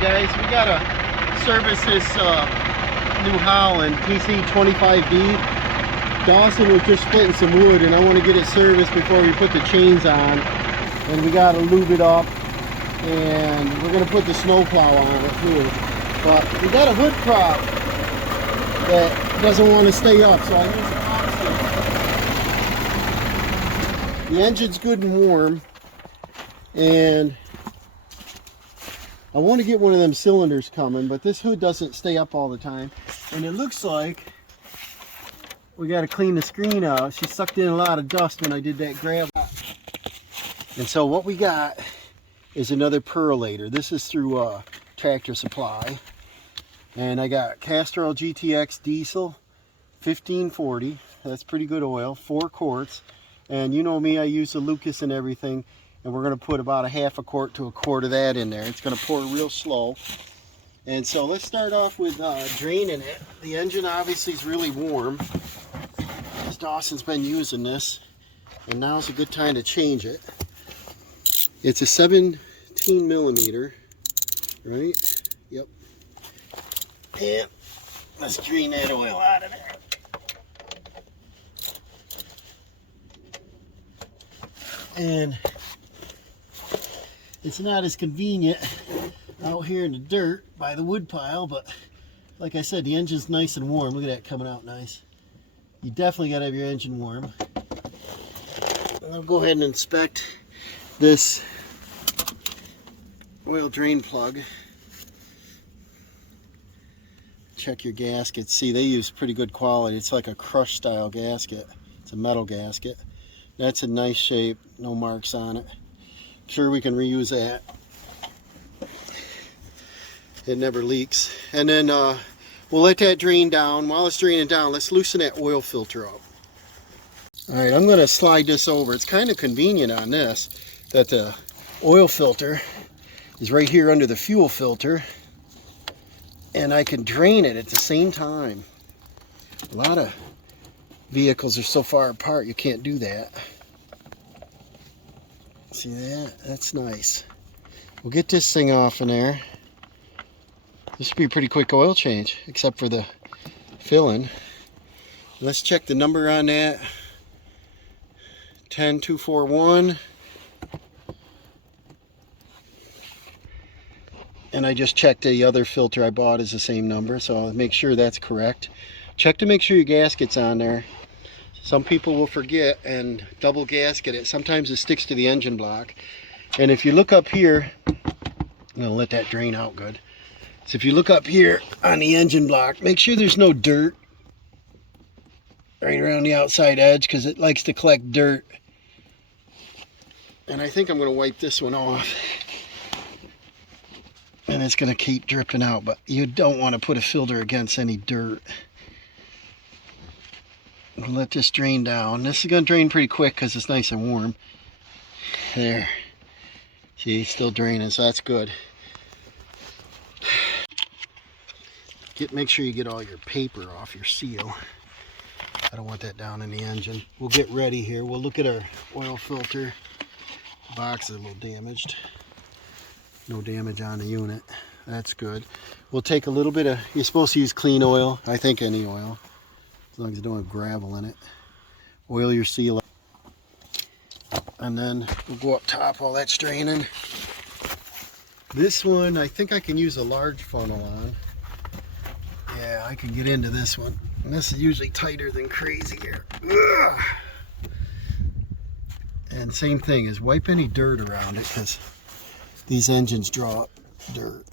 Alright guys, we gotta service this new Holland TC25D. Dawson was just splitting some wood and I want to get it serviced before we put the chains on. And we gotta lube it up. And we're gonna put the snowplow on it too. But we got a hood prop that doesn't want to stay up, so I use the opposite. The engine's good and warm. And I want to get one of them cylinders coming, but this hood doesn't stay up all the time. And it looks like we got to clean the screen out. She sucked in a lot of dust when I did that gravel. And so what we got is another perlator. This is through Tractor Supply. And I got Castrol GTX diesel 1540. That's pretty good oil, 4 quarts. And you know me, I use the Lucas and everything. And we're going to put about a half a quart to a quart of that in there. It's going to pour real slow. And so let's start off with draining it. The engine obviously is really warm. Dawson's been using this. And now's a good time to change it. It's a 17 millimeter, right? Yep. And let's drain that oil out of there. And it's not as convenient out here in the dirt by the wood pile, but like I said, the engine's nice and warm. Look at that coming out nice. You definitely got to have your engine warm. I'll go ahead and inspect this oil drain plug. Check your gaskets. See, they use pretty good quality. It's like a crush style gasket. It's a metal gasket. That's in nice shape, no marks on it. Sure, we can reuse that. It never leaks. And then we'll let that drain down. While it's draining down, let's loosen that oil filter up. Alright, I'm going to slide this over. It's kind of convenient on this that the oil filter is right here under the fuel filter. And I can drain it at the same time. A lot of vehicles are so far apart you can't do that. See that? That's nice. We'll get this thing off in there. This should be a pretty quick oil change, except for the filling. Let's check the number on that. 10241. And I just checked the other filter I bought is the same number, so I'll make sure that's correct. Check to make sure your gasket's on there. Some people will forget and double gasket it. Sometimes it sticks to the engine block. And if you look up here, I'm going to let that drain out good. So if you look up here on the engine block, make sure there's no dirt right around the outside edge because it likes to collect dirt. And I think I'm going to wipe this one off. And it's going to keep dripping out, but you don't want to put a filter against any dirt. We'll let this drain down. This is going to drain pretty quick because it's nice and warm. There. See, it's still draining, so that's good. Make sure you get all your paper off your seal. I don't want that down in the engine. We'll get ready here. We'll look at our oil filter. The box is a little damaged. No damage on the unit. That's good. We'll take a little bit of, you're supposed to use clean oil. I think any oil. As long as you don't have gravel in it. Oil your seal. And then we'll go up top while that's draining. This one, I think I can use a large funnel on. Yeah, I can get into this one. And this is usually tighter than crazy here. Ugh. And same thing is wipe any dirt around it because these engines draw dirt.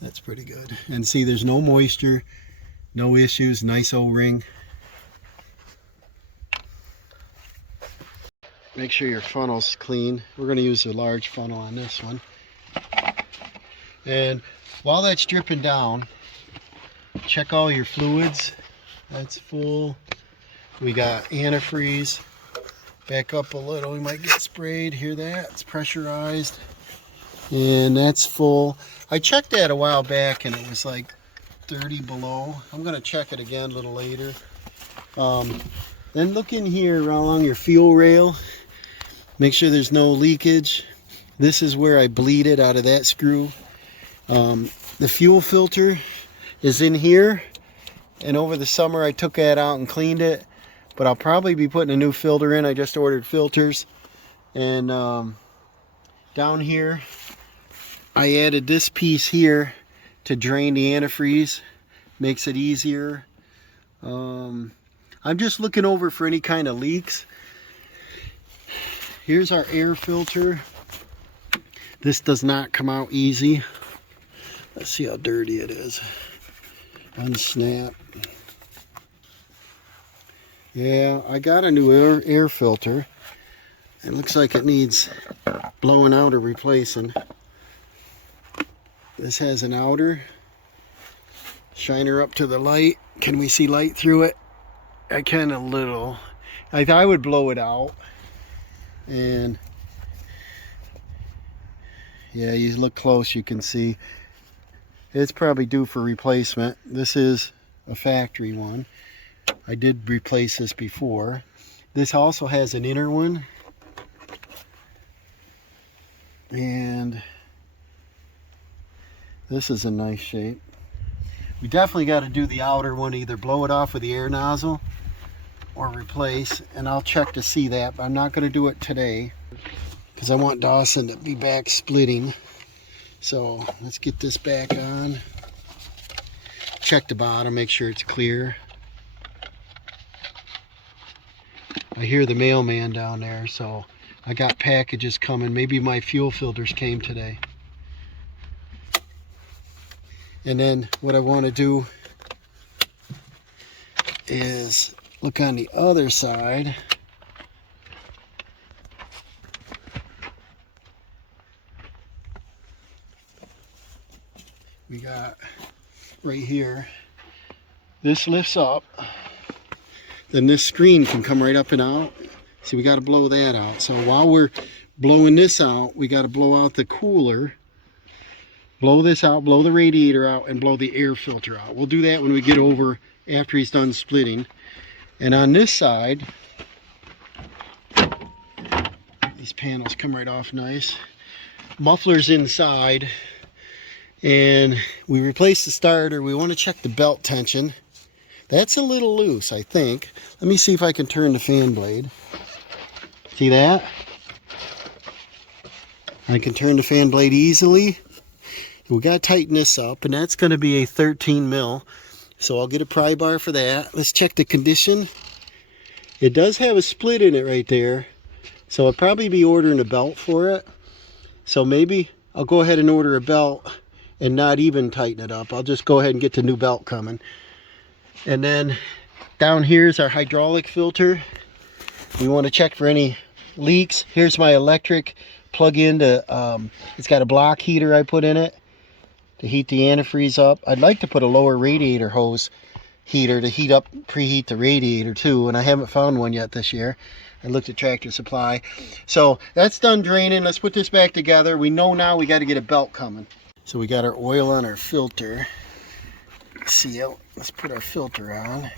That's pretty good. And see, there's no moisture, no issues, nice O-ring. Make sure your funnel's clean. We're going to use a large funnel on this one. And while that's dripping down, check all your fluids. That's full. We got antifreeze. Back up a little, we might get sprayed. Hear that? It's pressurized. And that's full. I checked that a while back and it was like 30 below. I'm going to check it again a little later. Then look in here along your fuel rail. Make sure there's no leakage. This is where I bleed it out of that screw. The fuel filter is in here. And over the summer I took that out and cleaned it. But I'll probably be putting a new filter in. I just ordered filters. And down here, I added this piece here to drain the antifreeze. Makes it easier. I'm just looking over for any kind of leaks. Here's our air filter. This does not come out easy. Let's see how dirty it is. Unsnap. Yeah, I got a new air filter. It looks like it needs blowing out or replacing. This has an outer. Shine her up to the light. Can we see light through it? I can a little. I would blow it out. And yeah, you look close, you can see it's probably due for replacement. This is a factory one. I did replace this before. This also has an inner one. And this is a nice shape. We definitely got to do the outer one, either blow it off with the air nozzle or replace, and I'll check to see that, but I'm not going to do it today because I want Dawson to be back splitting. So let's get this back on. Check the bottom, make sure it's clear. I hear the mailman down there, so I got packages coming. Maybe my fuel filters came today. And then what I want to do is look on the other side. We got right here, this lifts up, then this screen can come right up and out. See, we got to blow that out. So while we're blowing this out, we got to blow out the cooler, blow this out, blow the radiator out, and blow the air filter out. We'll do that when we get over after he's done splitting. And on this side, these panels come right off nice. Muffler's inside, and we replaced the starter. We want to check the belt tension. That's a little loose, I think. Let me see if I can turn the fan blade. See that? I can turn the fan blade easily. We got to tighten this up, and that's going to be a 13 mil. So I'll get a pry bar for that. Let's check the condition. It does have a split in it right there. So I'll probably be ordering a belt for it. So maybe I'll go ahead and order a belt and not even tighten it up. I'll just go ahead and get the new belt coming. And then down here is our hydraulic filter. We want to check for any leaks. Here's my electric plug-in to, it's got a block heater I put in it to heat the antifreeze up. I'd like to put a lower radiator hose heater to heat up, preheat the radiator too, and I haven't found one yet this year. I looked at Tractor Supply. So that's done draining. Let's put this back together. We know now we got to get a belt coming. So we got our oil on our filter. Seal. Let's put our filter on.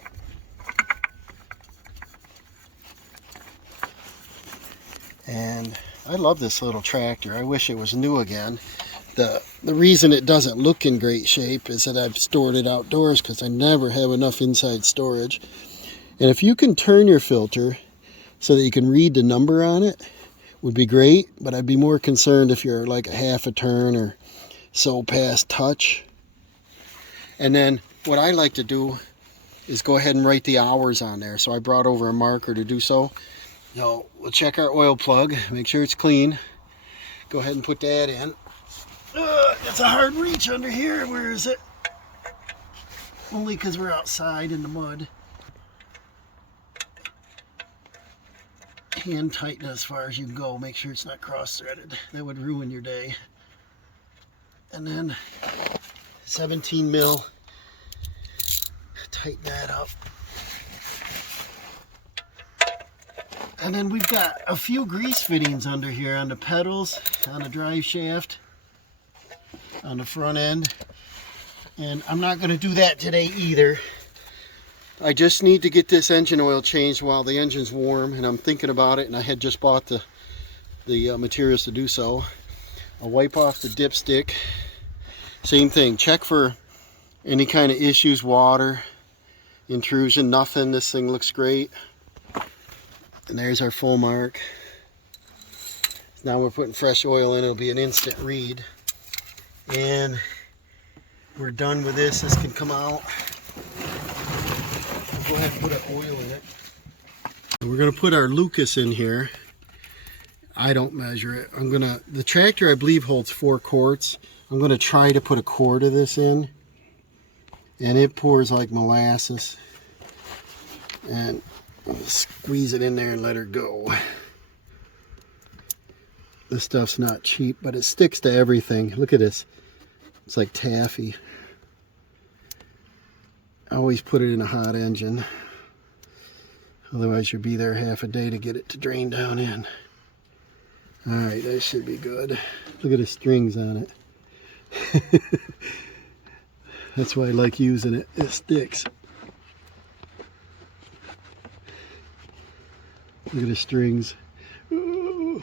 And I love this little tractor. I wish it was new again. The reason it doesn't look in great shape is that I've stored it outdoors because I never have enough inside storage. And if you can turn your filter so that you can read the number on it, would be great. But I'd be more concerned if you're like a half a turn or so past touch. And then what I like to do is go ahead and write the hours on there. So I brought over a marker to do so. So we'll check our oil plug, make sure it's clean. Go ahead and put that in. It's a hard reach under here. Where is it? Only because we're outside in the mud. Hand tighten as far as you can go. Make sure it's not cross-threaded. That would ruin your day. And then 17 mil. Tighten that up. And then we've got a few grease fittings under here on the pedals, on the drive shaft, on the front end. And I'm not going to do that today either. I just need to get this engine oil changed while the engine's warm, and I'm thinking about it, and I had just bought the materials to do so. I'll wipe off the dipstick. Same thing, check for any kind of issues, water, intrusion, nothing. This thing looks great. And there's our full mark. Now we're putting fresh oil in, it'll be an instant read. And we're done with this. This can come out. We'll go ahead and put our oil in it. We're going to put our Lucas in here. I don't measure it. The tractor I believe holds 4 quarts. I'm going to try to put a quart of this in. And it pours like molasses. And I'll squeeze it in there and let her go. This stuff's not cheap, but it sticks to everything. Look at this. It's like taffy. I always put it in a hot engine. Otherwise you'll be there half a day to get it to drain down in. Alright, that should be good. Look at the strings on it. That's why I like using it. It sticks. Look at the strings. Ooh.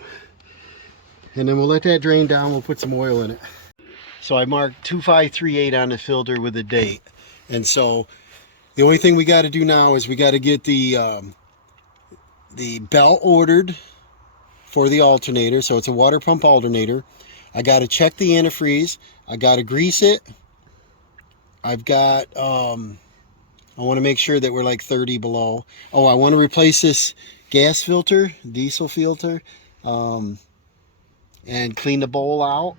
And then we'll let that drain down. We'll put some oil in it. So I marked 2538 on the filter with a date. And so the only thing we got to do now is we got to get the belt ordered for the alternator. So it's a water pump alternator. I got to check the antifreeze. I got to grease it. I've got, I want to make sure that we're like 30 below. Oh, I want to replace this gas filter, diesel filter, and clean the bowl out.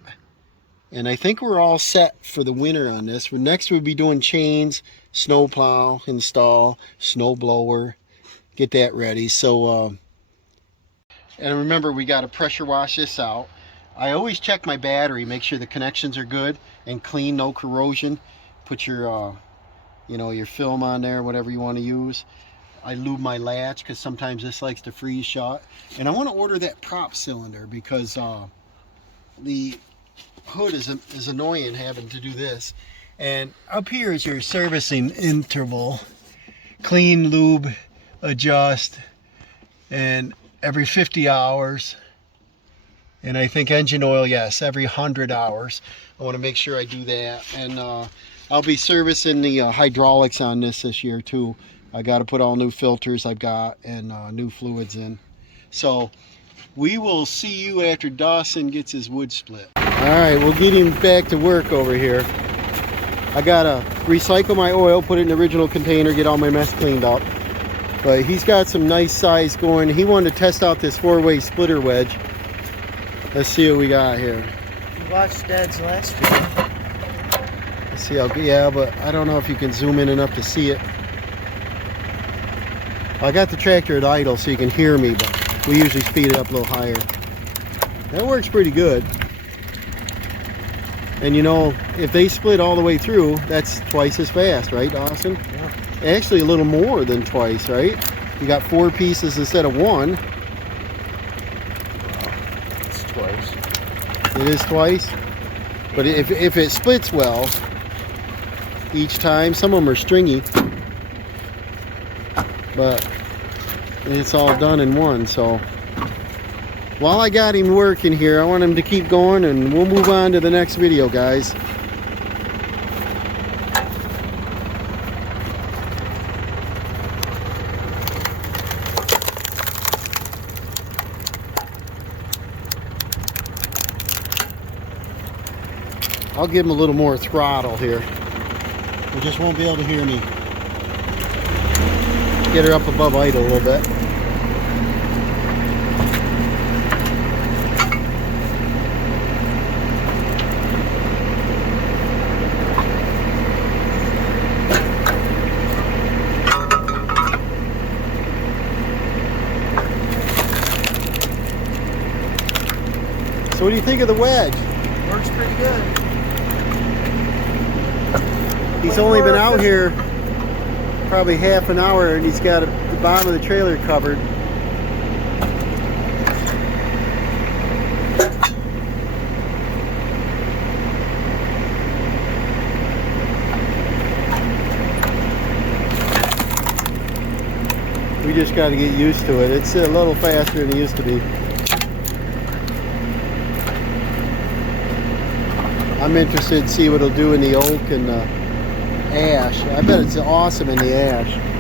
And I think we're all set for the winter on this. Next we'll be doing chains, snow plow, install, snow blower, get that ready. So, and remember we got to pressure wash this out. I always check my battery, make sure the connections are good and clean, no corrosion. Put your, your film on there, whatever you want to use. I lube my latch because sometimes this likes to freeze shut. And I want to order that prop cylinder because the hood is annoying having to do this. And up here is your servicing interval. Clean, lube, adjust, and every 50 hours. And I think engine oil, yes, every 100 hours. I want to make sure I do that. And I'll be servicing the hydraulics on this year too. I got to put all new filters I've got and new fluids in. So we will see you after Dawson gets his wood split. All right, we'll get him back to work over here. I got to recycle my oil, put it in the original container, get all my mess cleaned up. But he's got some nice size going. He wanted to test out this 4-way splitter wedge. Let's see what we got here. You watched Dad's last video. Let's see how, yeah, but I don't know if you can zoom in enough to see it. I got the tractor at idle so you can hear me, but we usually speed it up a little higher. That works pretty good. And you know, if they split all the way through, that's twice as fast, right, Dawson? Yeah. Actually, a little more than twice, right? You got 4 pieces instead of 1. It's twice. It is twice. But if it splits well, each time, some of them are stringy. But it's all done in one. So while I got him working here, I want him to keep going and we'll move on to the next video, guys. I'll give him a little more throttle here. You just won't be able to hear me. Get her up above idle a little bit. So what do you think of the wedge? Works pretty good. He's only been out here probably half an hour and he's got the bottom of the trailer covered. just got to get used to it. It's a little faster than it used to be. I'm interested to see what it'll do in the oak and the ash. I bet it's awesome in the ash.